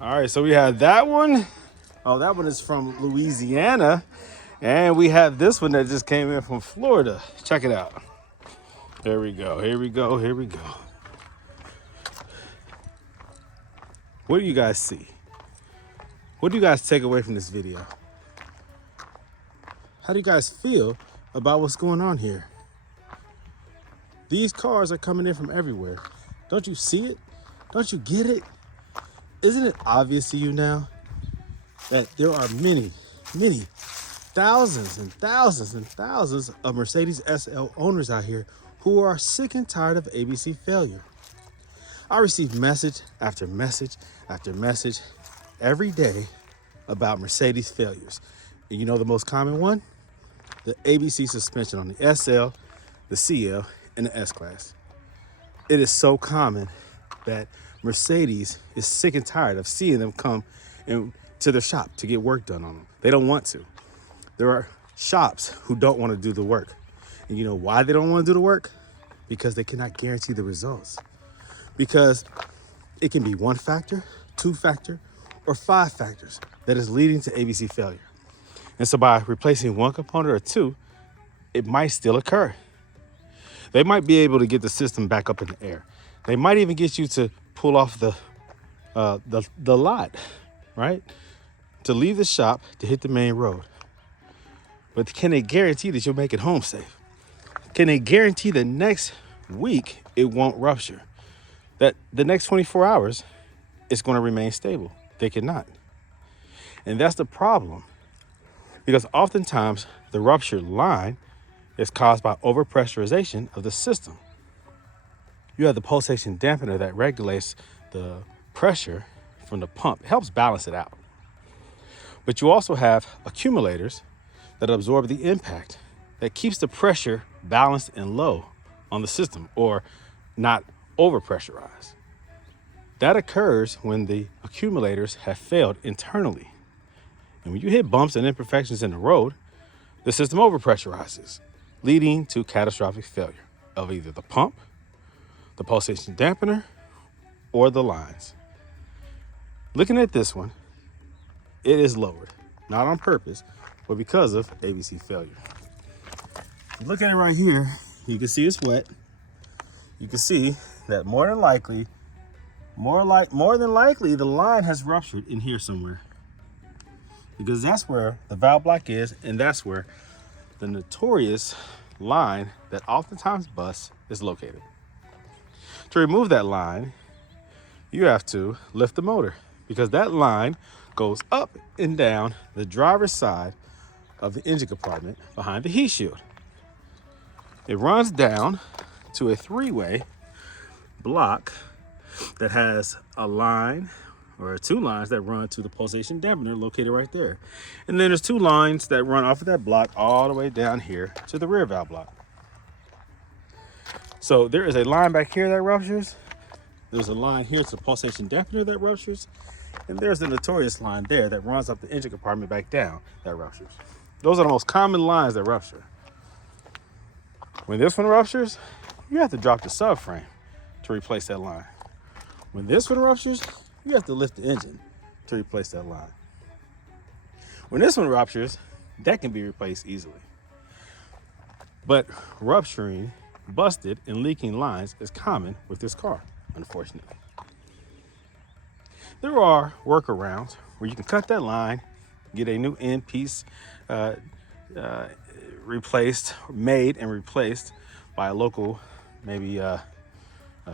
All right, so we had that one. Oh, that one is from Louisiana. And we have this one that just came in from Florida. Check it out. Here we go, here we go, here we go. What do you guys see? What do you guys take away from this video? How do you guys feel about what's going on here? These cars are coming in from everywhere. Don't you see it? Don't you get it? Isn't it obvious to you now that there are many thousands and thousands and thousands of Mercedes SL owners out here who are sick and tired of ABC failure? I receive message after message after message every day about Mercedes failures. And you know the most common one? The ABC suspension on the SL, the CL, and the S-Class. It is so common that Mercedes is sick and tired of seeing them come to their shop to get work done on them. They don't want to. There are shops who don't want to do the work. And you know why they don't want to do the work? Because they cannot guarantee the results. Because it can be 1 factor, 2 factor, or 5 factors that is leading to ABC failure. And so by replacing 1 component or 2, it might still occur. They might be able to get the system back up in the air. They might even get you to pull off the lot, right? To leave the shop to hit the main road. But can they guarantee that you'll make it home safe? Can they guarantee the next week it won't rupture? That the next 24 hours it's going to remain stable? They cannot. And that's the problem. Because oftentimes the ruptured line is caused by overpressurization of the system. You have the pulsation dampener that regulates the pressure from the pump. It helps balance it out. But you also have accumulators that absorb the impact, that keeps the pressure balanced and low on the system, or not overpressurized. That occurs when the accumulators have failed internally. And when you hit bumps and imperfections in the road, the system overpressurizes, leading to catastrophic failure of either the pump, the pulsation dampener, or the lines. Looking at this one, it is lowered, not on purpose, but because of ABC failure. Look at it right here, you can see it's wet. You can see that more than likely, the line has ruptured in here somewhere. Because that's where the valve block is, and that's where the notorious line that oftentimes busts is located. To remove that line, you have to lift the motor, because that line goes up and down the driver's side of the engine compartment behind the heat shield. It runs down to a 3-way block that has a line or 2 lines that run to the pulsation dampener located right there. And then there's 2 lines that run off of that block all the way down here to the rear valve block. So there is a line back here that ruptures. There's a line here to the pulsation dampener that ruptures. And there's the notorious line there that runs up the engine compartment back down that ruptures. Those are the most common lines that rupture. When this one ruptures, you have to drop the subframe to replace that line. When this one ruptures, you have to lift the engine to replace that line. When this one ruptures, that can be replaced easily. But rupturing busted and leaking lines is common with this car, unfortunately. There are workarounds where you can cut that line, get a new end piece replaced, made and replaced by a local, maybe a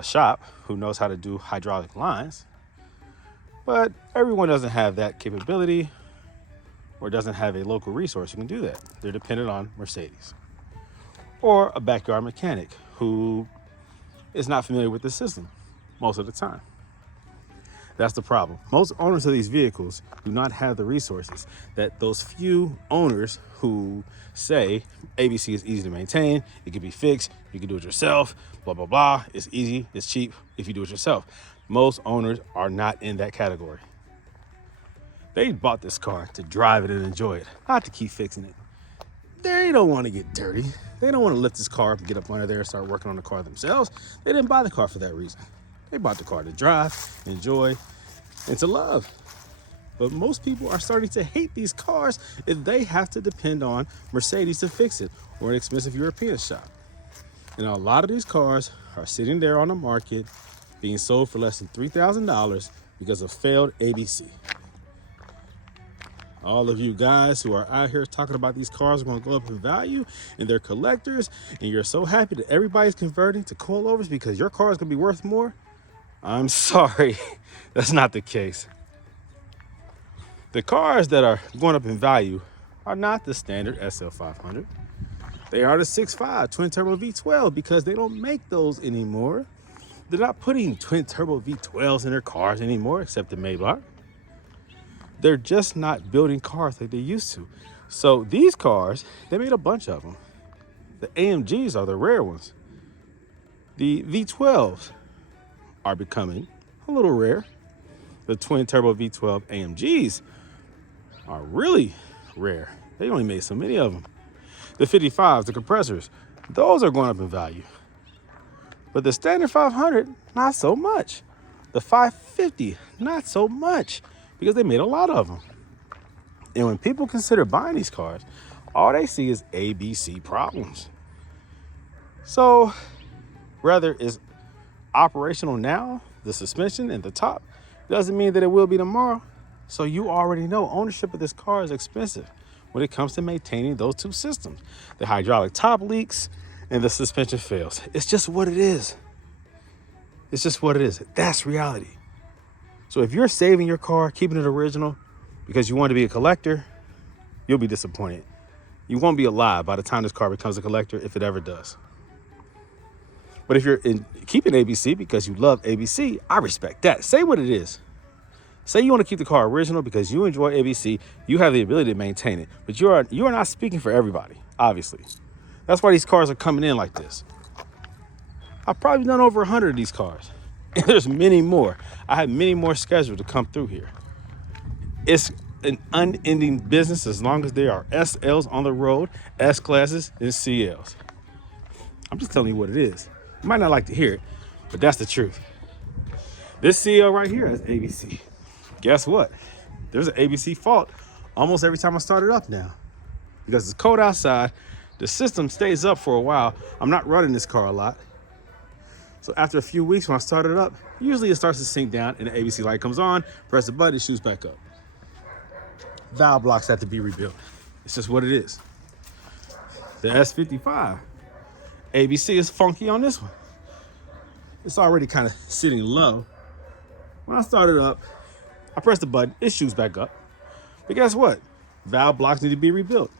shop who knows how to do hydraulic lines. But everyone doesn't have that capability or doesn't have a local resource who can do that. They're dependent on Mercedes or a backyard mechanic who is not familiar with the system most of the time. That's the problem. Most owners of these vehicles do not have the resources that those few owners who say ABC is easy to maintain, it can be fixed, you can do it yourself, blah, blah, blah. It's easy, it's cheap if you do it yourself. Most owners are not in that category. They bought this car to drive it and enjoy it, not to keep fixing it. They don't want to get dirty. They don't want to lift this car up and get up under there and start working on the car themselves. They didn't buy the car for that reason. They bought the car to drive, enjoy, and to love. But most people are starting to hate these cars if they have to depend on Mercedes to fix it or an expensive European shop. And a lot of these cars are sitting there on the market being sold for less than $3,000 because of failed ABC. All of you guys who are out here talking about these cars are going to go up in value and they're collectors, and you're so happy that everybody's converting to coilovers because your car is going to be worth more, I'm sorry, that's not the case. The cars that are going up in value are not the standard SL500. They are the 6.5 twin turbo V12 because they don't make those anymore. They're not putting twin turbo V12s in their cars anymore, except the Maybach. They're just not building cars like they used to. So these cars, they made a bunch of them. The AMGs are the rare ones. The V12s are becoming a little rare. The twin turbo V12 AMGs are really rare. They only made so many of them. The 55s, the compressors, those are going up in value. But the standard 500, not so much. The 550, not so much, because they made a lot of them. And when people consider buying these cars, all they see is ABC problems. So whether it's operational now, the suspension and the top, doesn't mean that it will be tomorrow. So you already know ownership of this car is expensive when it comes to maintaining those two systems. The hydraulic top leaks and the suspension fails. It's just what it is. It's just what it is. That's reality. So if you're saving your car, keeping it original because you want to be a collector, you'll be disappointed. You won't be alive by the time this car becomes a collector, if it ever does. But if you're keeping ABC because you love ABC, I respect that. Say what it is. Say you want to keep the car original because you enjoy ABC, you have the ability to maintain it. But you are not speaking for everybody, obviously. That's why these cars are coming in like this. I've probably done over 100 of these cars. And there's many more. I have many more scheduled to come through here. It's an unending business as long as there are SLs on the road, S-classes, and CLs. I'm just telling you what it is. You might not like to hear it, but that's the truth. This CL right here has ABC. Guess what? There's an ABC fault almost every time I start it up now. Because it's cold outside, the system stays up for a while. I'm not running this car a lot. So after a few weeks when I start it up, usually it starts to sink down and the ABC light comes on, press the button, it shoots back up. Valve blocks have to be rebuilt. It's just what it is. The S55, ABC is funky on this one. It's already kind of sitting low. When I start it up, I press the button, it shoots back up. But guess what? Valve blocks need to be rebuilt.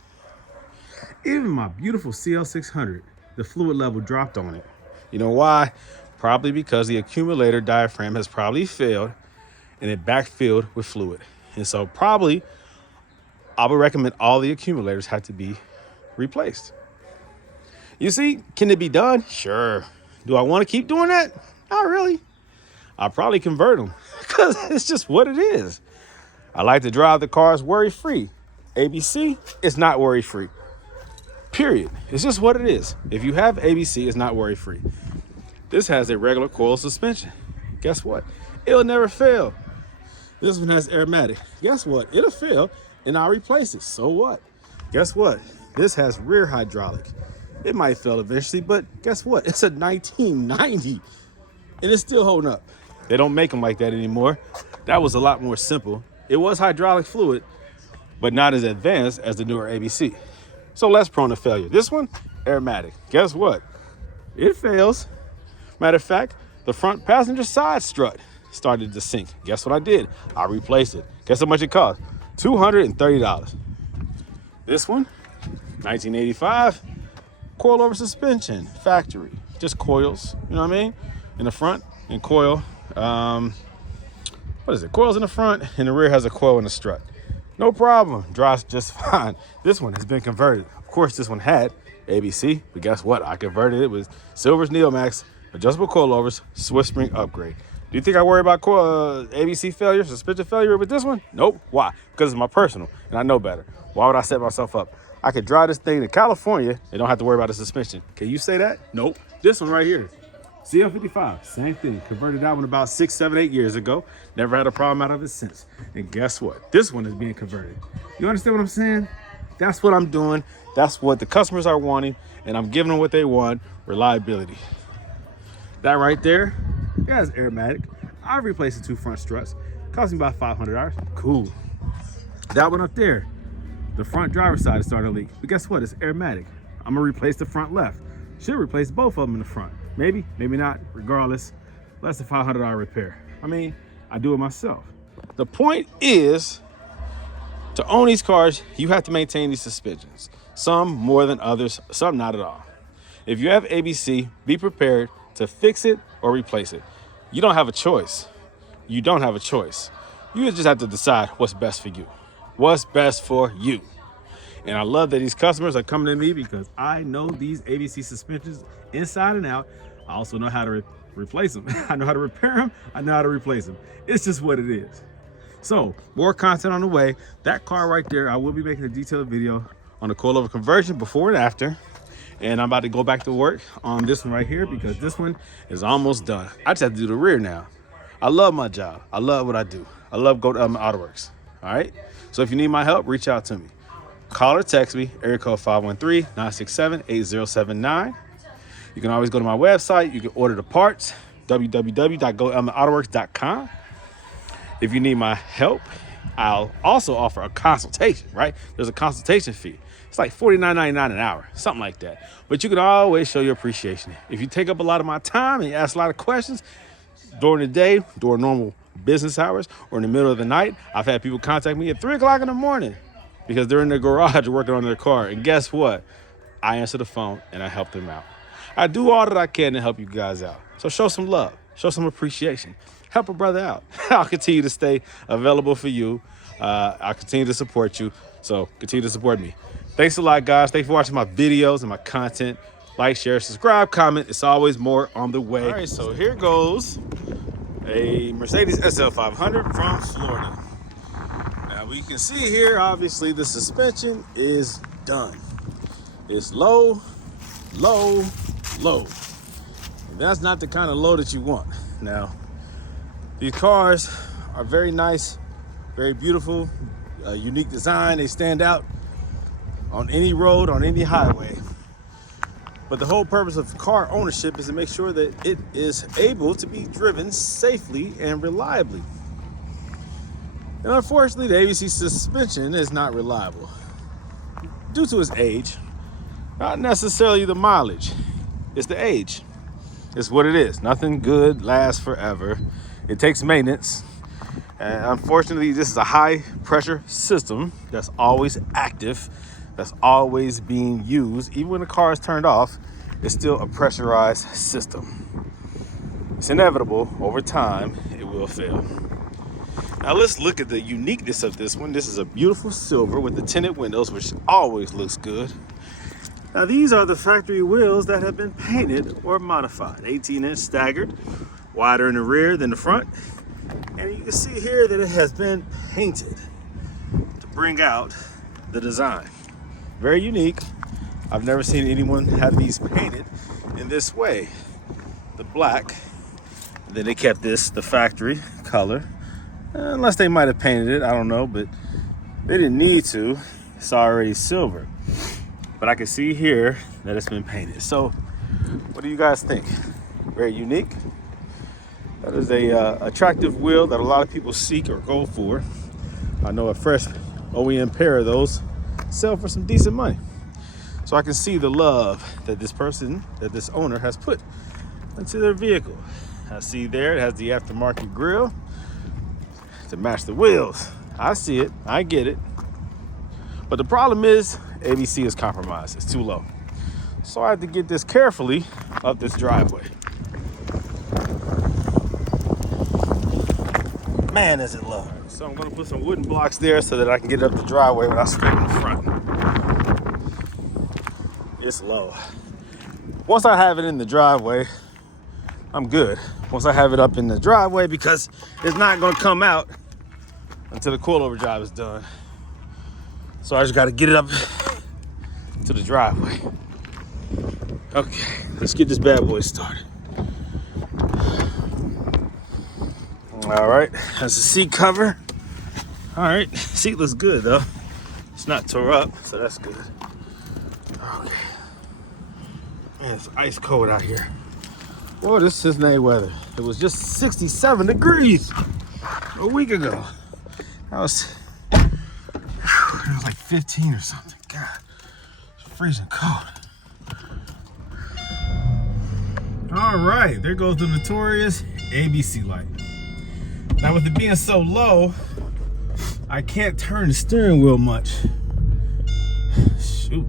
Even my beautiful CL600, the fluid level dropped on it. You know why? Probably because the accumulator diaphragm has probably failed and it backfilled with fluid. And so probably I would recommend all the accumulators have to be replaced. You see, can it be done? Sure. Do I want to keep doing that? Not really. I'll probably convert them because it's just what it is. I like to drive the cars worry-free. ABC is not worry-free. Period. It's just what it is. If you have ABC, it's not worry-free. This has a regular coil suspension. Guess what? It'll never fail. This one has aromatic. Guess what? It'll fail and I'll replace it. So what? Guess what? This has rear hydraulic. It might fail eventually, but guess what? It's a 1990 and it's still holding up. They don't make them like that anymore. That was a lot more simple. It was hydraulic fluid, but not as advanced as the newer ABC. So less prone to failure. This one, aromatic. Guess what? It fails. Matter of fact, the front passenger side strut started to sink. Guess what I did? I replaced it. Guess how much it cost? $230. This one, 1985, coilover suspension, factory. Just coils, you know what I mean? In the front and coil. What is it? Coils in the front and the rear has a coil in the strut. No problem, drives just fine. This one has been converted. Of course, this one had ABC, but guess what? I converted it with Silver's Neomax, adjustable coilovers, Swift Spring upgrade. Do you think I worry about ABC failure, suspension failure with this one? Nope. Why? Because it's my personal, and I know better. Why would I set myself up? I could drive this thing to California and don't have to worry about the suspension. Can you say that? Nope. This one right here. CL55, same thing. Converted that one about 6, 7, 8 years ago. Never had a problem out of it since. And guess what? This one is being converted. You understand what I'm saying? That's what I'm doing. That's what the customers are wanting. And I'm giving them what they want, reliability. That right there, yeah, it's aromatic. I replaced the 2 front struts. Cost me about $500. Cool. That one up there, the front driver's side is starting to leak. But guess what? It's aromatic. I'm gonna replace the front left. Should replace both of them in the front. Maybe, maybe not. Regardless, less than $500 repair. I mean, I do it myself. The point is, to own these cars, you have to maintain these suspensions. Some more than others, some not at all. If you have ABC, be prepared to fix it or replace it. You don't have a choice. You don't have a choice. You just have to decide what's best for you. What's best for you. And I love that these customers are coming to me because I know these ABC suspensions inside and out. I also know how to replace them. I know how to repair them. I know how to replace them. It's just what it is. So more content on the way. That car right there, I will be making a detailed video on the coilover conversion before and after. And I'm about to go back to work on this one right here because this one is almost done. I just have to do the rear now. I love my job. I love what I do. I love Gold Element Autoworks. All right. So if you need my help, reach out to me. Call or text me, area code 513-967-8079. You can always go to my website. You can order the parts, www.goldelementautoworks.com. If you need my help, I'll also offer a consultation, right? There's a consultation fee. It's like $49.99 an hour, something like that. But you can always show your appreciation. If you take up a lot of my time and you ask a lot of questions during the day, during normal business hours, or in the middle of the night, I've had people contact me at 3 o'clock in the morning because they're in their garage working on their car. And guess what? I answer the phone and I help them out. I do all that I can to help you guys out. So show some love, show some appreciation. Help a brother out. I'll continue to stay available for you. I'll continue to support you. So continue to support me. Thanks a lot, guys. Thanks for watching my videos and my content. Like, share, subscribe, comment. It's always more on the way. All right, so here goes a Mercedes SL500 from Florida. Now we can see here, obviously the suspension is done. It's low, low, low. And that's not the kind of low that you want. Now, these cars are very nice, very beautiful, unique design. They stand out on any road, on any highway. But the whole purpose of car ownership is to make sure that it is able to be driven safely and reliably. And unfortunately, the ABC suspension is not reliable due to its age. Not necessarily the mileage, it's the age. It's what it is. Nothing good lasts forever. It takes maintenance. And unfortunately, this is a high pressure system that's always active, that's always being used. Even when the car is turned off, it's still a pressurized system. It's inevitable, over time, it will fail. Now let's look at the uniqueness of this one. This is a beautiful silver with the tinted windows, which always looks good. Now these are the factory wheels that have been painted or modified. 18-inch staggered, wider in the rear than the front. And you can see here that it has been painted to bring out the design. Very unique. I've never seen anyone have these painted in this way. The black, and then they kept this, the factory color. Unless they might have painted it, I don't know, but they didn't need to. It's already silver. But I can see here that it's been painted. So what do you guys think? Very unique. That is a attractive wheel that a lot of people seek or go for. I know a fresh OEM pair of those sell for some decent money. So I can see the love that this person, that this owner has put into their vehicle. I see there it has the aftermarket grille to match the wheels. I see it, I get it. But the problem is ABC is compromised, it's too low. So I have to get this carefully up this driveway. Man, is it low. So I'm gonna put some wooden blocks there so that I can get up the driveway without scraping the front. It's low. Once I have it in the driveway, I'm good. Once I have it up in the driveway, because it's not gonna come out until the coilover job is done. So I just gotta get it up to the driveway. Okay, let's get this bad boy started. All right, that's the seat cover. All right, seat looks good though. It's not tore up, so that's good. Okay. Man, it's ice cold out here. Whoa, this is Cincinnati weather. It was just 67 degrees a week ago. It was like 15 or something. God, it's freezing cold. All right, there goes the notorious ABC light. Now with it being so low, I can't turn the steering wheel much. Shoot.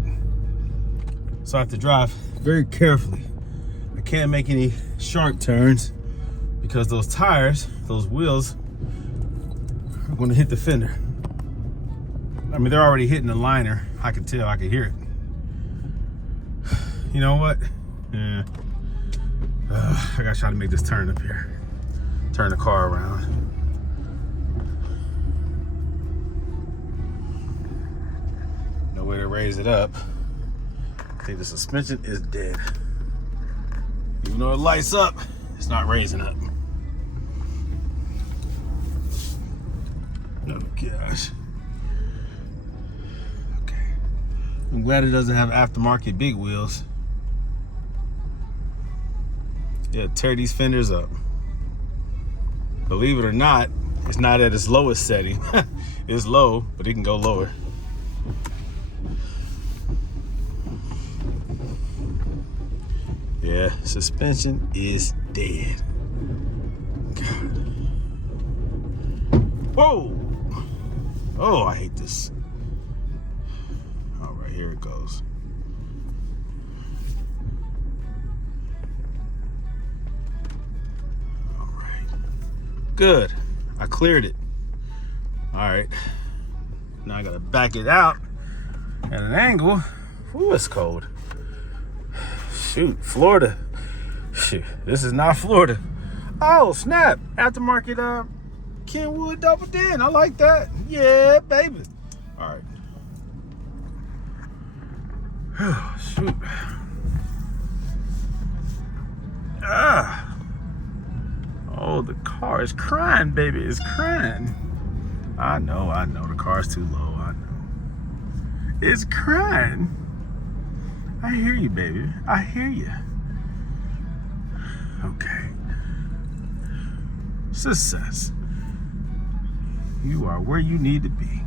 So I have to drive very carefully. I can't make any sharp turns because those tires, those wheels, are going to hit the fender. I mean, they're already hitting the liner. I can tell, I can hear it. You know what? Yeah. I gotta try to make this turn up here. Turn the car around. No way to raise it up. I think the suspension is dead. Even though it lights up, it's not raising up. Oh gosh. Okay. I'm glad it doesn't have aftermarket big wheels. Yeah, tear these fenders up. Believe it or not, it's not at its lowest setting. It's low, but it can go lower. Yeah, suspension is dead. God. Whoa! Oh, I hate this. All right, here it goes. All right. Good. I cleared it. All right. Now I gotta back it out at an angle. Ooh, it's cold. Shoot, Florida. Shoot, this is not Florida. Oh, snap. Aftermarket Kenwood double din. I like that. Yeah, baby. All right. Oh, shoot. Ah. Oh, the car is crying, baby. It's crying. I know. The car's too low. I know. It's crying. I hear you, baby. I hear you. Okay. Success. You are where you need to be.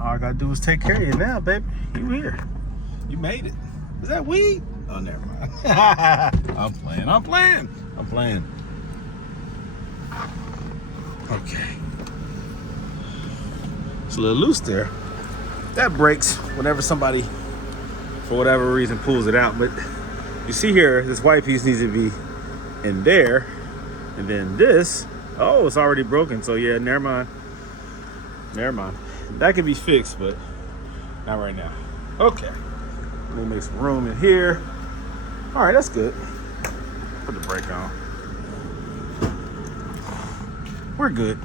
All I gotta do is take care of you now, baby. You here. You made it. Is that weed? Oh, never mind. I'm playing. Okay. It's a little loose there. That breaks whenever somebody, for whatever reason, pulls it out. But you see here, this white piece needs to be in there. And then this, oh, it's already broken. So yeah, never mind. That can be fixed, but not right now. Okay. Let me make some room in here. All right, that's good. Put the brake on. We're good.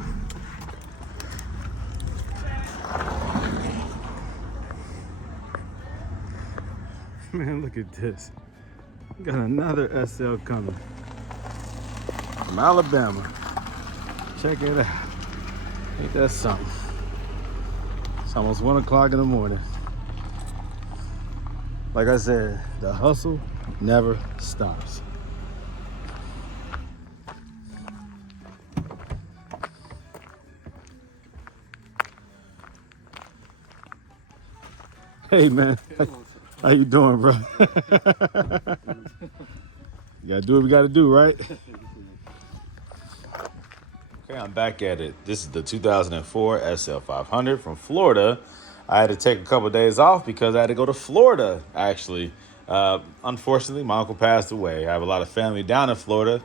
Man, look at this. We got another SL coming from Alabama. Check it out. Ain't that something? It's almost 1 o'clock in the morning. Like I said, the hustle never stops. Hey man, how you doing, bro? You gotta do what we gotta do, right? Okay, I'm back at it. This is the 2004 SL500 from Florida. I had to take a couple of days off because I had to go to Florida, actually. Unfortunately, my uncle passed away. I have a lot of family down in Florida,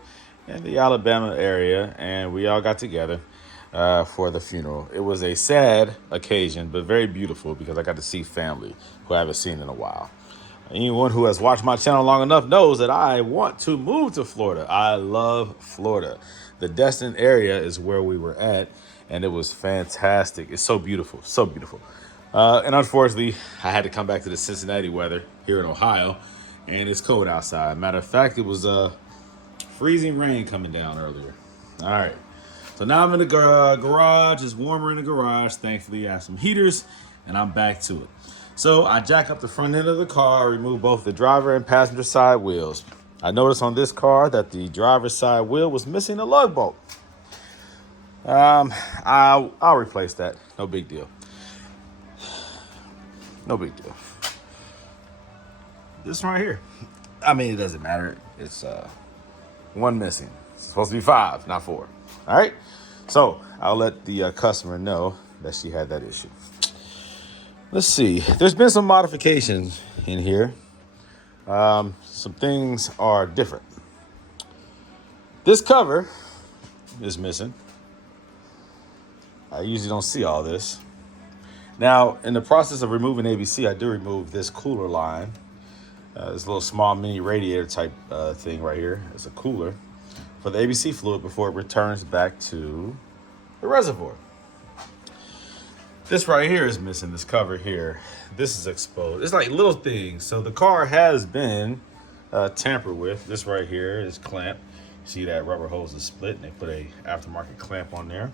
in the Alabama area, and we all got together for the funeral. It was a sad occasion, but very beautiful because I got to see family who I haven't seen in a while. Anyone who has watched my channel long enough knows that I want to move to Florida. I love Florida. The Destin area is where we were at, and it was fantastic. It's so beautiful, so beautiful. And unfortunately, I had to come back to the Cincinnati weather here in Ohio, and it's cold outside. Matter of fact, it was freezing rain coming down earlier. All right. So now I'm in the garage. It's warmer in the garage. Thankfully, I have some heaters, and I'm back to it. So I jack up the front end of the car, remove both the driver and passenger side wheels. I noticed on this car that the driver's side wheel was missing a lug bolt. I'll replace that. No big deal. No big deal. This right here. I mean, it doesn't matter. It's one missing. It's supposed to be 5, not 4. All right. So I'll let the customer know that she had that issue. Let's see. There's been some modifications in here. Some things are different. This cover is missing. I usually don't see all this. Now, in the process of removing ABC, I do remove this cooler line. This little small mini radiator type thing right here. It's a cooler for the ABC fluid before it returns back to the reservoir. This right here is missing, this cover here. This is exposed. It's like little things. So the car has been tampered with. This right here is clamped. See that rubber hose is split and they put a aftermarket clamp on there.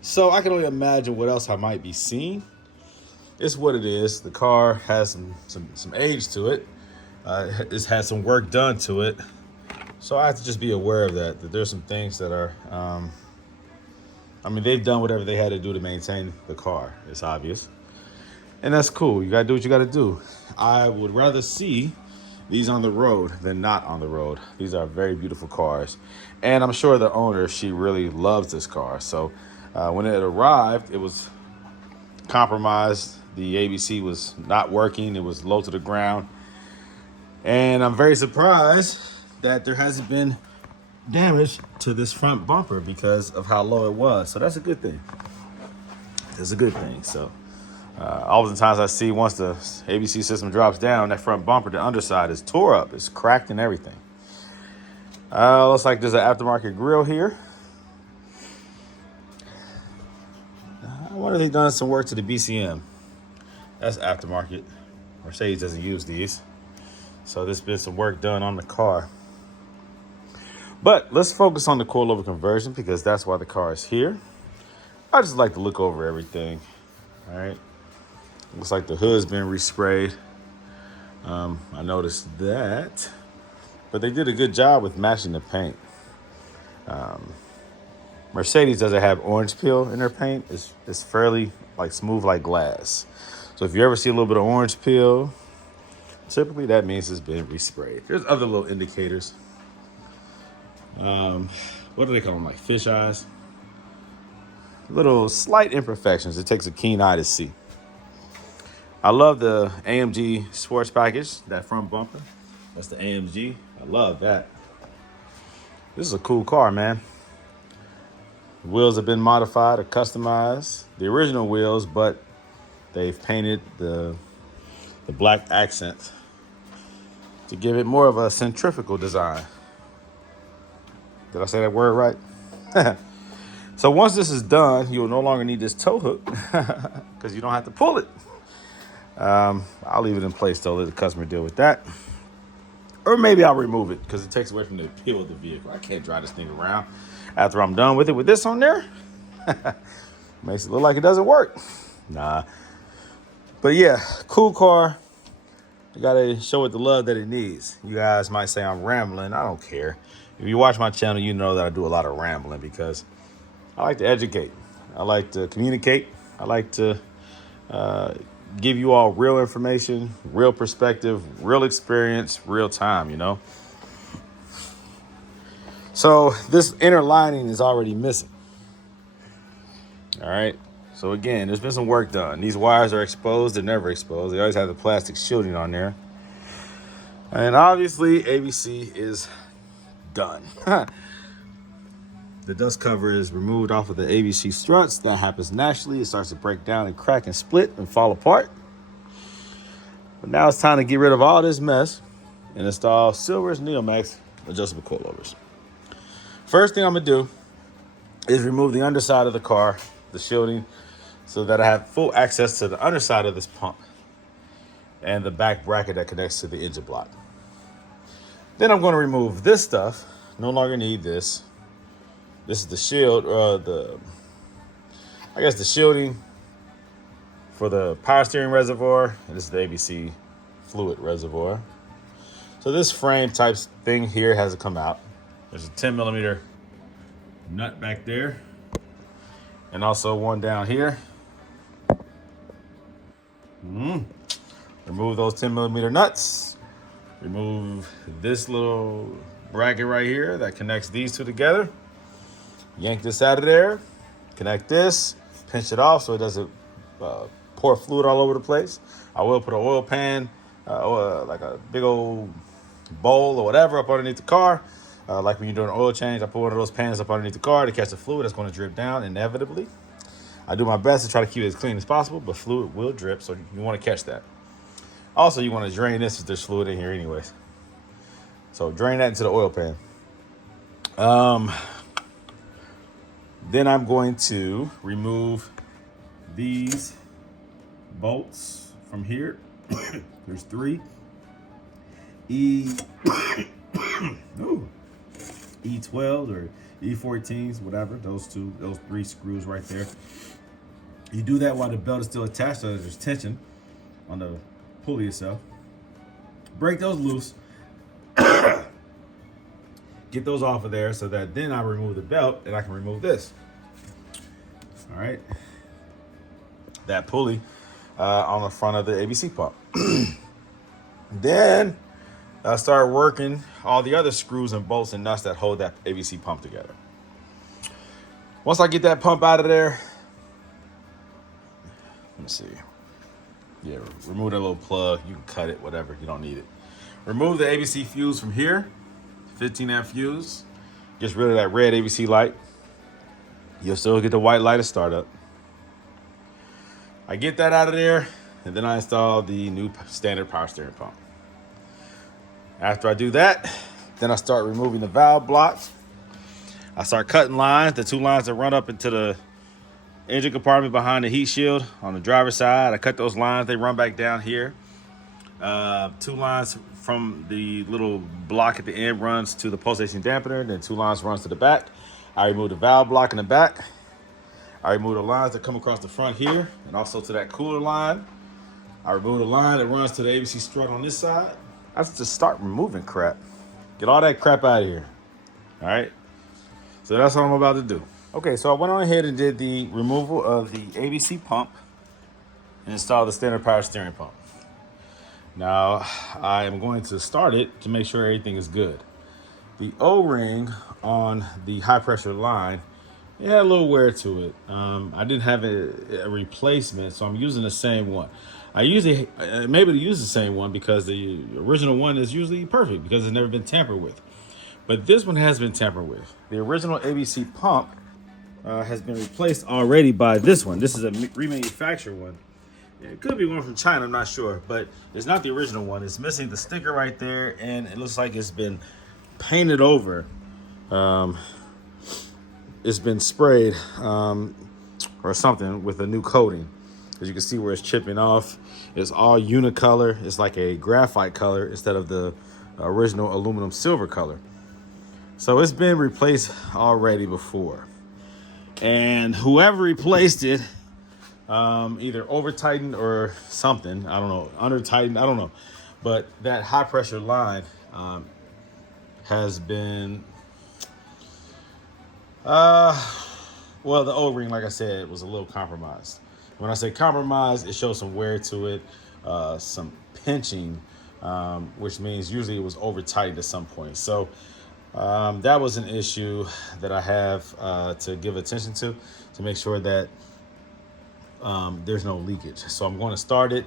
So I can only imagine what else I might be seeing. It's what it is. The car has some age to it. It's had some work done to it. So I have to just be aware of that there's some things that are, I mean, they've done whatever they had to do to maintain the car. It's obvious. And that's cool. You got to do what you got to do. I would rather see these on the road than not on the road. These are very beautiful cars. And I'm sure the owner, she really loves this car. So when it arrived, it was compromised. The ABC was not working. It was low to the ground. And I'm very surprised that there hasn't been damage to this front bumper because of how low it was. So that's a good thing. It's a good thing. So oftentimes I see once the ABC system drops down, that front bumper, the underside is tore up. It's cracked and everything. Looks like there's an aftermarket grill here. I wonder if they've done some work to the BCM. That's aftermarket. Mercedes doesn't use these. So there's been some work done on the car. But let's focus on the coilover conversion because that's why the car is here. I just like to look over everything. All right. Looks like the hood's been resprayed. I noticed that. But they did a good job with matching the paint. Mercedes doesn't have orange peel in their paint. It's fairly like smooth like glass. So if you ever see a little bit of orange peel, typically that means it's been resprayed. There's other little indicators. What do they call them? Like fish eyes? Little slight imperfections. It takes a keen eye to see. I love the AMG sports package, that front bumper. That's the AMG. I love that. This is a cool car, man. The wheels have been modified or customized. The original wheels, but they've painted the black accent to give it more of a centrifugal design. Did I say that word right? So once this is done, you will no longer need this tow hook because you don't have to pull it. I'll leave it in place though, let the customer deal with that. Or maybe I'll remove it because it takes away from the appeal of the vehicle. I can't drive this thing around after I'm done with it with this on there. Makes it look like it doesn't work. Nah. But yeah, cool car. You gotta show it the love that it needs. You guys might say I'm rambling. I don't care. If you watch my channel, you know that I do a lot of rambling because I like to educate. I like to communicate. I like to give you all real information, real perspective, real experience, real time, you know. So this inner lining is already missing. All right. So again, there's been some work done. These wires are exposed. They're never exposed. They always have the plastic shielding on there. And obviously, ABC is done. The dust cover is removed off of the ABC struts. That happens naturally. It starts to break down and crack and split and fall apart. But now it's time to get rid of all this mess and install Silver's Neomax adjustable coilovers. First thing I'm going to do is remove the underside of the car, the shielding, so that I have full access to the underside of this pump and the back bracket that connects to the engine block. Then I'm going to remove this stuff. No longer need this. This is the shield, I guess the shielding for the power steering reservoir, and this is the ABC fluid reservoir. So this frame type thing here has to come out. There's a 10 millimeter nut back there, and also one down here. Remove those 10 millimeter nuts. Remove this little bracket right here that connects these two together. Yank this out of there. Connect this. Pinch it off so it doesn't pour fluid all over the place. I will put an oil pan, like a big old bowl or whatever up underneath the car. Like when you're doing an oil change, I put one of those pans up underneath the car to catch the fluid that's going to drip down inevitably. I do my best to try to keep it as clean as possible, but fluid will drip, so you want to catch that. Also, you want to drain this if there's fluid in here anyways. So drain that into the oil pan. Then I'm going to remove these bolts from here. There's 3. E12s or E14s, whatever. Those 3 screws right there. You do that while the belt is still attached, so there's tension on the pulley itself. Break those loose. Get those off of there so that then I remove the belt and I can remove this. All right. That pulley on the front of the ABC pump. Then I start working all the other screws and bolts and nuts that hold that ABC pump together. Once I get that pump out of there, let me see. Yeah, remove that little plug. You can cut it, whatever. You don't need it. Remove the ABC fuse from here. 15 amp fuse. Gets rid of that red ABC light. You'll still get the white light at startup. I get that out of there, and then I install the new standard power steering pump. After I do that, then I start removing the valve blocks. I start cutting lines, the 2 lines that run up into the engine compartment behind the heat shield on the driver's side. I cut those lines, they run back down here. 2 lines from the little block at the end runs to the pulsation dampener, then 2 lines runs to the back. I remove the valve block in the back. I remove the lines that come across the front here and also to that cooler line. I remove the line that runs to the ABC strut on this side. I have to start removing crap. Get all that crap out of here. All right. So that's what I'm about to do. Okay, so I went on ahead and did the removal of the ABC pump and installed the standard power steering pump. Now, I am going to start it to make sure everything is good. The O-ring on the high pressure line, it had a little wear to it. I didn't have a replacement, so I'm using the same one. I usually I'm able to use the same one because the original one is usually perfect because it's never been tampered with. But this one has been tampered with. The original ABC pump has been replaced already by this one. This is a remanufactured one. It could be one from China, I'm not sure, but it's not the original one. It's missing the sticker right there, and it looks like it's been painted over. It's been sprayed or something with a new coating. As you can see where it's chipping off, it's all unicolor. It's like a graphite color instead of the original aluminum silver color. So it's been replaced already before. And whoever replaced it, either over tightened or something, I don't know, under tightened, I don't know. But that high pressure line has been, well, the O-ring, like I said, was a little compromised. When I say compromised, it shows some wear to it, some pinching, which means usually it was over tightened at some point. So that was an issue that I have to give attention to make sure that there's no leakage. So I'm going to start it.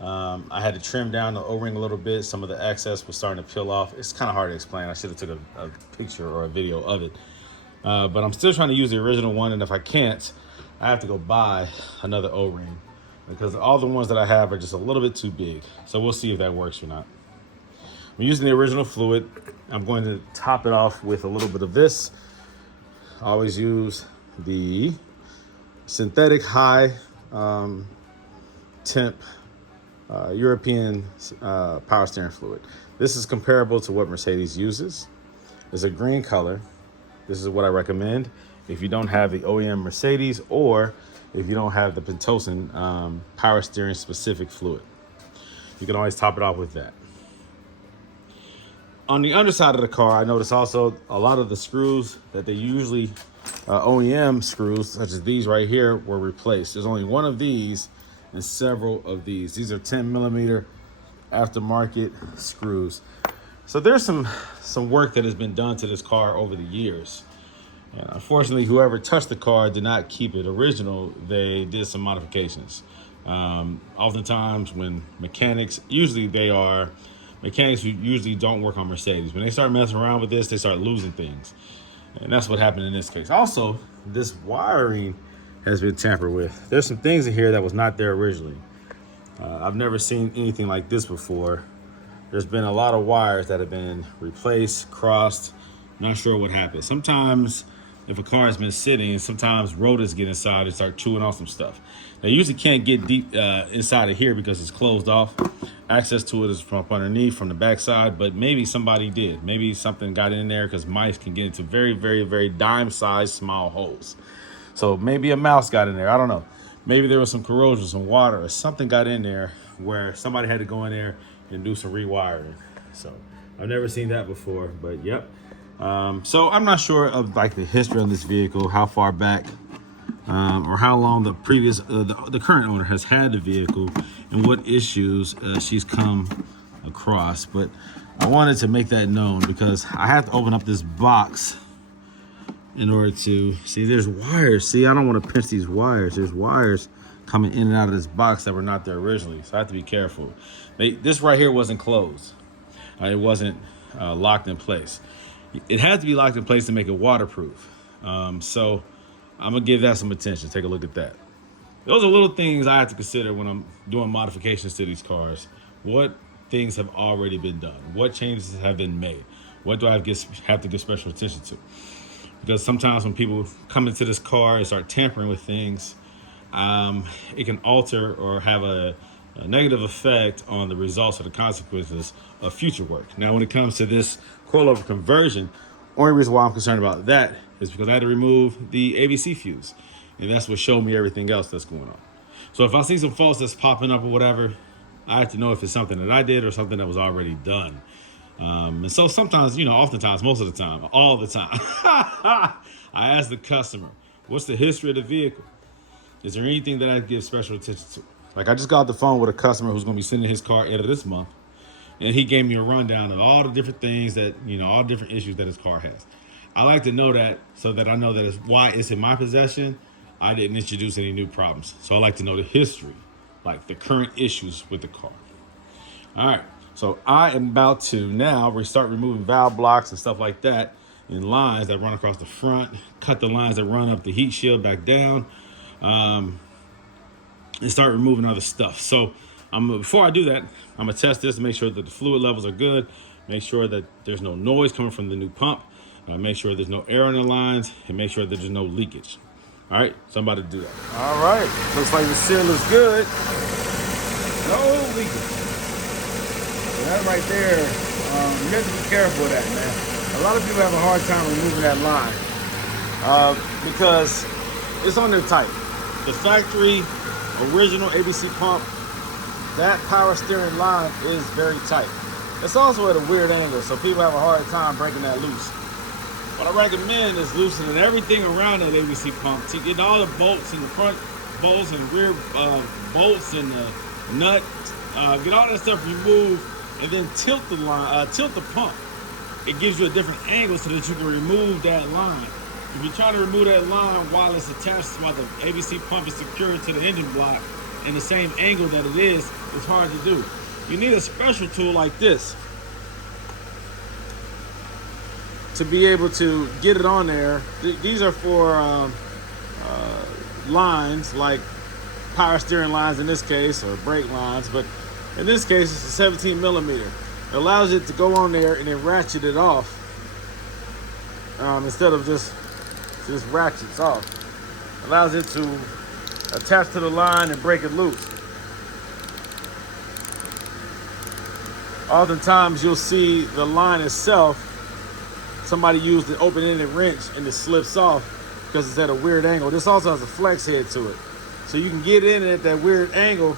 I had to trim down the O-ring a little bit. Some of the excess was starting to peel off. It's kind of hard to explain. I should have took a picture or a video of it. But I'm still trying to use the original one, and if I can't, I have to go buy another O-ring because all the ones that I have are just a little bit too big. So we'll see if that works or not. I'm using the original fluid. I'm going to top it off with a little bit of this. I always use the synthetic high temp European power steering fluid. This is comparable to what Mercedes uses. It's a green color. this is what I recommend if you don't have the OEM Mercedes or if you don't have the Pentosan power steering specific fluid. You can always top it off with that. On the underside of the car, I noticed also a lot of the screws that they usually OEM screws, such as these right here, were replaced. There's only one of these and several of these. These are 10 millimeter aftermarket screws. So there's some work that has been done to this car over the years. And unfortunately, whoever touched the car did not keep it original. They did some modifications. Oftentimes when mechanics who usually don't work on Mercedes, when they start messing around with this, they start losing things. And that's what happened in this case. Also, this wiring has been tampered with. There's some things in here that was not there originally. I've never seen anything like this before. There's been a lot of wires that have been replaced, crossed. Not sure what happened. Sometimes if a car has been sitting, sometimes rotors get inside and start chewing off some stuff. They usually can't get deep inside of here because it's closed off. Access to it is from underneath, from the backside, but maybe somebody did. Maybe something got in there because mice can get into very, very, very dime-sized small holes. So maybe a mouse got in there. I don't know. Maybe there was some corrosion, some water, or something got in there where somebody had to go in there and do some rewiring. So I've never seen that before, but yep. So I'm not sure of like the history of this vehicle, how far back or how long the previous, the current owner has had the vehicle and what issues she's come across. But I wanted to make that known because I have to open up this box in order to see there's wires. See, I don't want to pinch these wires. There's wires coming in and out of this box that were not there originally. So I have to be careful. This right here wasn't closed. It wasn't locked in place. It had to be locked in place to make it waterproof. So I'm gonna give that some attention. Take a look at that. Those are little things I have to consider when I'm doing modifications to these cars. What things have already been done? What changes have been made? What do I have to give special attention to? Because sometimes when people come into this car and start tampering with things, it can alter or have a negative effect on the results or the consequences of future work. Now, when it comes to this coilover conversion, only reason why I'm concerned about that is because I had to remove the ABC fuse, and that's what showed me everything else that's going on. So if I see some faults that's popping up or whatever, I have to know if it's something that I did or something that was already done. And so sometimes, oftentimes, most of the time, all the time, I ask the customer, what's the history of the vehicle? Is there anything that I give special attention to? Like I just got off the phone with a customer who's going to be sending his car end of this month. And he gave me a rundown of all the different things that, all the different issues that his car has. I like to know that so that I know that it's why it's in my possession. I didn't introduce any new problems. So I like to know the history, like the current issues with the car. All right. So I am about to now start removing valve blocks and stuff like that in lines that run across the front, cut the lines that run up the heat shield back down, and start removing other stuff. So before I do that, I'm gonna test this to make sure that the fluid levels are good, make sure that there's no noise coming from the new pump, make sure there's no air in the lines, and make sure that there's no leakage. All right, so I'm about to do that. All right, looks like the seal is good. No leakage. So that right there, you have to be careful of that, man. A lot of people have a hard time removing that line because it's on there tight. The factory original ABC pump, that power steering line is very tight. It's also at a weird angle, so people have a hard time breaking that loose. What I recommend is loosening everything around that ABC pump to get all the bolts and the front bolts and rear bolts and the nut, get all that stuff removed, and then tilt the line, tilt the pump. It gives you a different angle so that you can remove that line. If you're trying to remove that line while it's attached, while the ABC pump is secured to the engine block in the same angle that it is, it's hard to do. You need a special tool like this to be able to get it on there. These are for lines like power steering lines in this case, or brake lines, but in this case it's a 17 millimeter. It allows it to go on there and then ratchet it off instead of just ratchets off. Allows it to attach to the line and break it loose. Oftentimes you'll see the line itself somebody used an open-ended wrench and it slips off because it's at a weird angle. This also has a flex head to it. So you can get in at that weird angle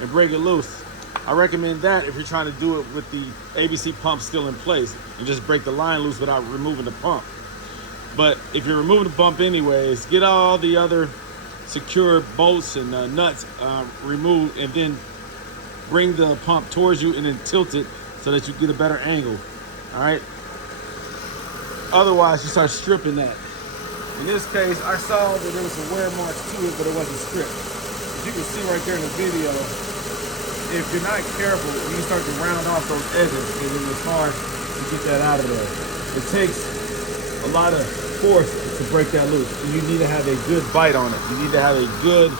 and break it loose. I recommend that if you're trying to do it with the ABC pump still in place and just break the line loose without removing the pump. But if you're removing the pump anyways, get all the other secure bolts and nuts removed, and then bring the pump towards you and then tilt it so that you get a better angle. All right. Otherwise, you start stripping that. In this case, I saw that there was some wear marks to it, but it wasn't stripped. As you can see right there in the video, if you're not careful, you start to round off those edges, and then it's hard to get that out of there. It takes a lot of force to break that loose. You need to have a good bite on it. You need to have a good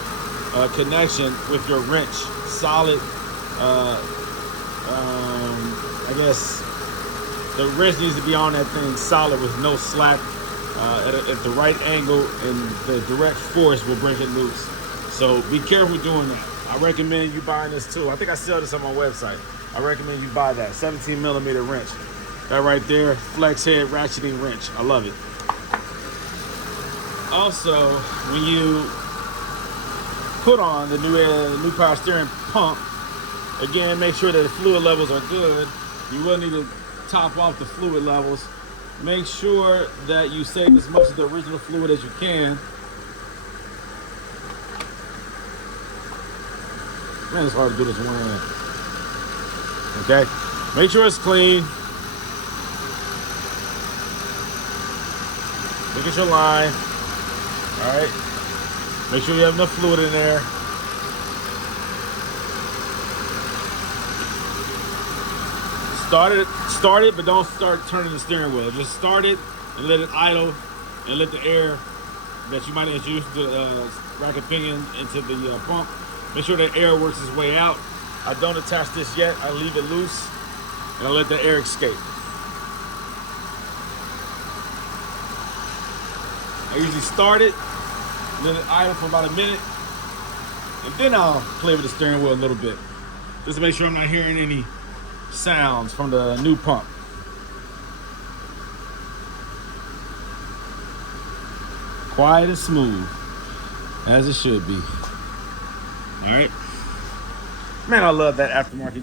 connection with your wrench. Solid, I guess the wrench needs to be on that thing solid with no slack at the right angle, and the direct force will break it loose. So be careful doing that. I recommend you buying this tool. I think I sell this on my website. I recommend you buy that 17 millimeter wrench. That right there, flex head ratcheting wrench. I love it. Also, when you put on the new power steering pump, again, make sure that the fluid levels are good. You will need to top off the fluid levels. Make sure that you save as much of the original fluid as you can. Man, it's hard to do this one hand. Okay, make sure it's clean. Look at your line. All right, make sure you have enough fluid in there. Start it, but don't start turning the steering wheel. Just start it and let it idle, and let the air that you might introduce the rack of pinion into the pump. Make sure that air works its way out. I don't attach this yet. I leave it loose and I let the air escape. I usually start it, let it idle for about a minute, and then I'll play with the steering wheel a little bit, just to make sure I'm not hearing any sounds from the new pump. Quiet and smooth, as it should be. All right. Man, I love that aftermarket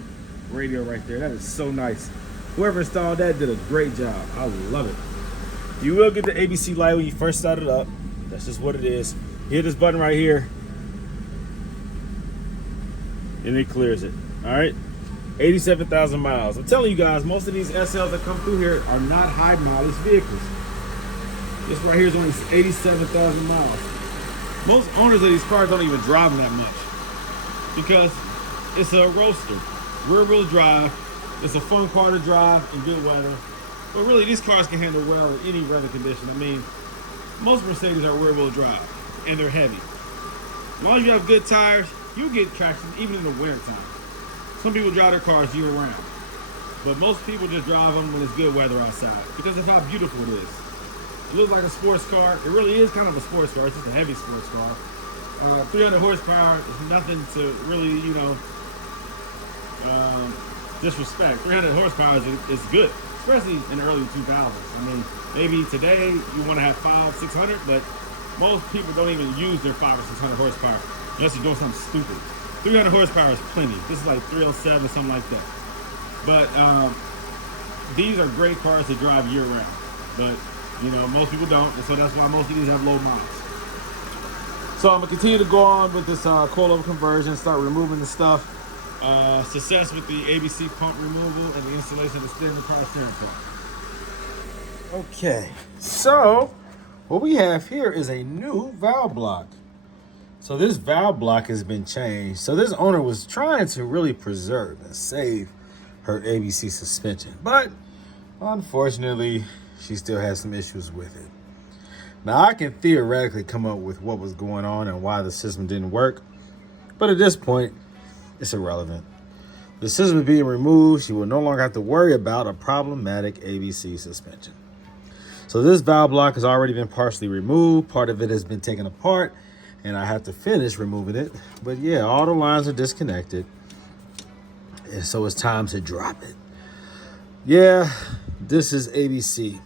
radio right there. That is so nice. Whoever installed that did a great job. I love it. You will get the ABC light when you first start it up. That's just what it is. You hit this button right here, and it clears it. All right. 87,000 miles. I'm telling you guys, most of these SLs that come through here are not high mileage vehicles. This right here is only 87,000 miles. Most owners of these cars don't even drive them that much because it's a roadster, rear wheel drive. It's a fun car to drive in good weather. But really, these cars can handle well in any weather condition. I mean, most Mercedes are rear wheel drive and they're heavy. As long as you have good tires, you get traction even in the winter time. Some people drive their cars year round, but most people just drive them when it's good weather outside because of how beautiful it is. It looks like a sports car. It really is kind of a sports car. It's just a heavy sports car. 300 horsepower is nothing to really, disrespect. 300 horsepower is good, especially in the early 2000s. I mean, maybe today you want to have 500-600, but most people don't even use their 500 or 600 horsepower unless you're doing something stupid. 300 horsepower is plenty. This is like 307, something like that. But these are great cars to drive year round. But most people don't, and so that's why most of these have low miles. So I'm gonna continue to go on with this coilover conversion, start removing the stuff. Success with the ABC pump removal and the installation of the standard power steering pump. Okay, so what we have here is a new valve block. So this valve block has been changed. So this owner was trying to really preserve and save her ABC suspension, but unfortunately, she still has some issues with it. Now, I can theoretically come up with what was going on and why the system didn't work, but at this point, it's irrelevant. The system is being removed. She will no longer have to worry about a problematic ABC suspension. So this valve block has already been partially removed. Part of it has been taken apart, and I have to finish removing it. But yeah, all the lines are disconnected, and so it's time to drop it. Yeah, this is ABC.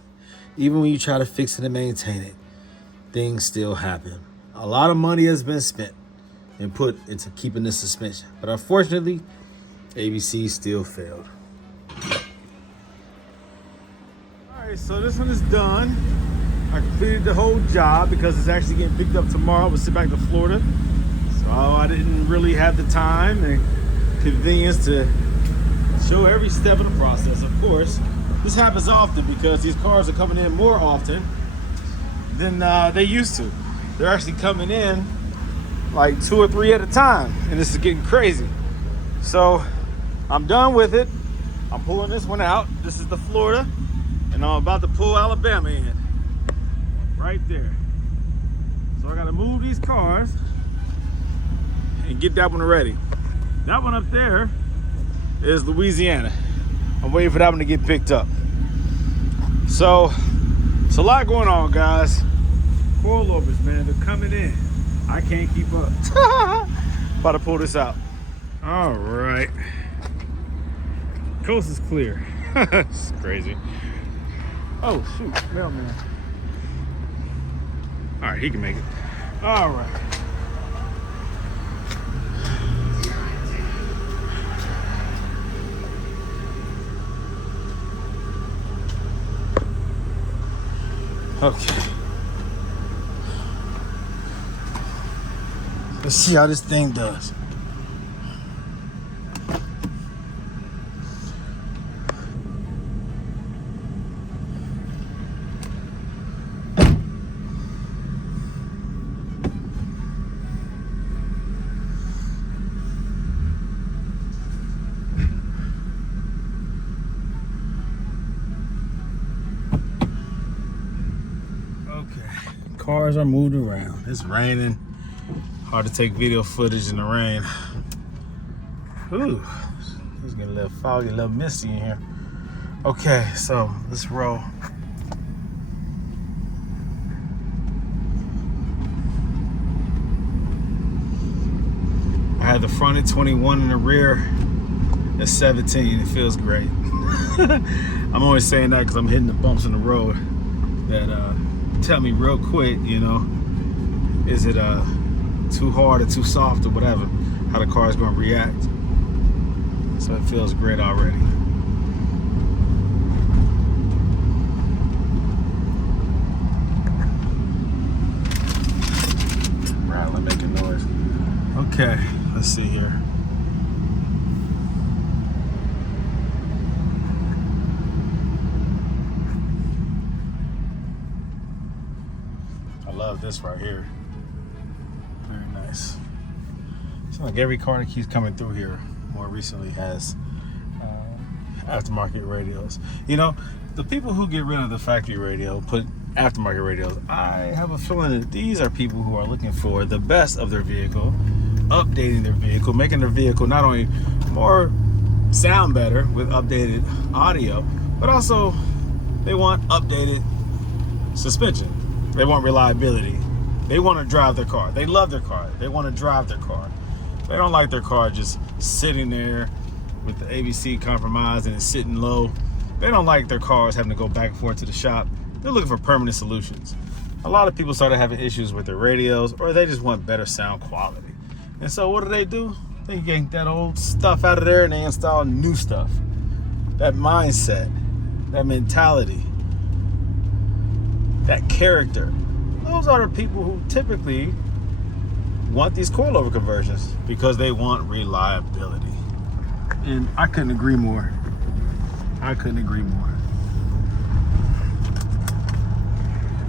Even when you try to fix it and maintain it, things still happen. A lot of money has been spent and put into keeping this suspension, but unfortunately, ABC still failed. All right, so this one is done. I completed the whole job because it's actually getting picked up tomorrow. We'll sit back to Florida. So I didn't really have the time and convenience to show every step of the process. Of course, this happens often because these cars are coming in more often than they used to. They're actually coming in like 2 or 3 at a time, and this is getting crazy. So I'm done with it. I'm pulling this one out. This is the Florida, and I'm about to pull Alabama in right there. So I gotta move these cars and get that one ready. That one up there is Louisiana. I'm waiting for that one to get picked up. So it's a lot going on, guys. Coilovers, man, they're coming in. I can't keep up. About to pull this out. All right. Coast is clear. It's crazy. Oh shoot, mailman. All right, he can make it. All right. Okay. Let's see how this thing does. Cars are moved around. It's raining. Hard to take video footage in the rain. Ooh, it's getting a little foggy, a little misty in here. Okay, so let's roll. I had the front at 21 and the rear at 17. It feels great. I'm always saying that because I'm hitting the bumps in the road that tell me real quick, you know, is it too hard or too soft or whatever, how the car is going to react. So it feels great already. Rattling, making noise. Okay, let's see here. I love this right here. Very nice. It's like every car that keeps coming through here more recently has aftermarket radios. You know, the people who get rid of the factory radio put aftermarket radios. I have a feeling that these are people who are looking for the best of their vehicle, updating their vehicle, making their vehicle not only more sound better with updated audio, but also they want updated suspension. They want reliability. They want to drive their car. They love their car. They want to drive their car. They don't like their car just sitting there with the ABC compromised and it's sitting low. They don't like their cars having to go back and forth to the shop. They're looking for permanent solutions. A lot of people started having issues with their radios, or they just want better sound quality. And so what do? They yank that old stuff out of there and they install new stuff. That mindset, that mentality, that character. Those are the people who typically want these coilover conversions because they want reliability. And I couldn't agree more. I couldn't agree more.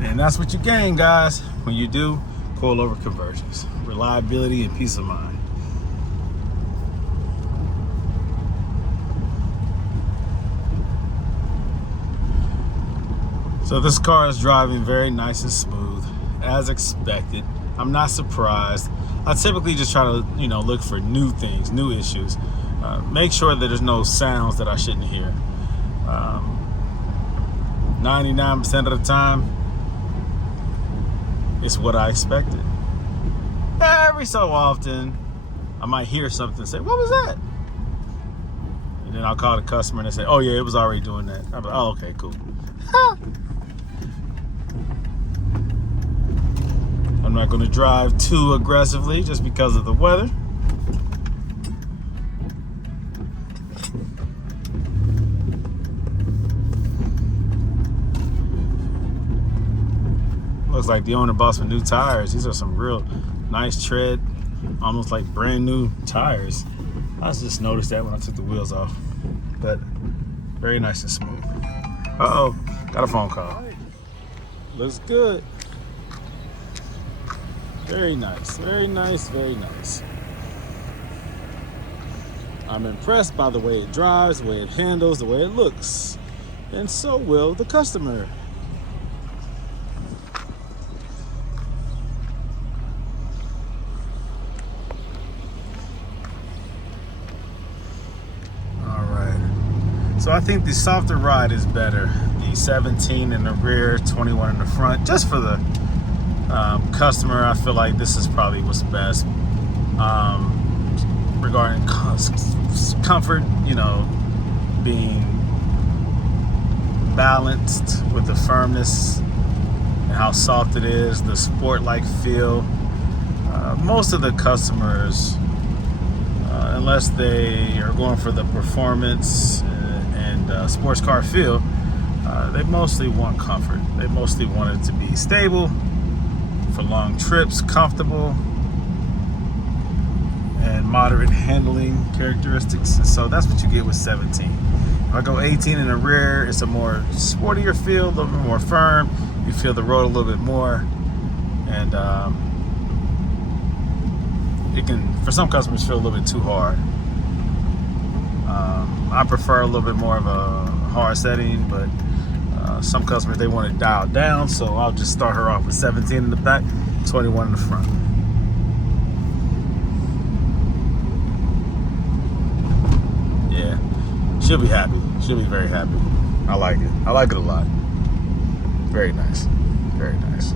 And that's what you gain, guys, when you do coilover conversions. Reliability and peace of mind. So this car is driving very nice and smooth, as expected. I'm not surprised. I typically just try to, you know, look for new things, new issues. Make sure that there's no sounds that I shouldn't hear. 99% of the time, it's what I expected. Every so often, I might hear something and say, what was that? And then I'll call the customer and they say, oh yeah, it was already doing that. I'm like, oh, okay, cool. I'm not going to drive too aggressively just because of the weather. Looks like the owner bought some new tires. These are some real nice tread, almost like brand new tires. I just noticed that when I took the wheels off, but very nice and smooth. Uh-oh, got a phone call. Looks good. Very nice, very nice, very nice. I'm impressed by the way it drives, the way it handles, the way it looks. And so will the customer. So I think the softer ride is better. The 17 in the rear, 21 in the front. Just for the customer, I feel like this is probably what's best. Regarding comfort, you know, being balanced with the firmness and how soft it is, the sport-like feel. Most of the customers, unless they are going for the performance and sports car feel, they mostly want comfort. They mostly want it to be stable for long trips, comfortable, and moderate handling characteristics. And so that's what you get with 17. If I go 18 in the rear, it's a more sportier feel, a little bit more firm. You feel the road a little bit more, and it can, for some customers, feel a little bit too hard. I prefer a little bit more of a hard setting, but some customers, they want it dialed down, so I'll just start her off with 17 in the back, 21 in the front. Yeah, she'll be happy. She'll be very happy. I like it. I like it a lot. Very nice. Very nice.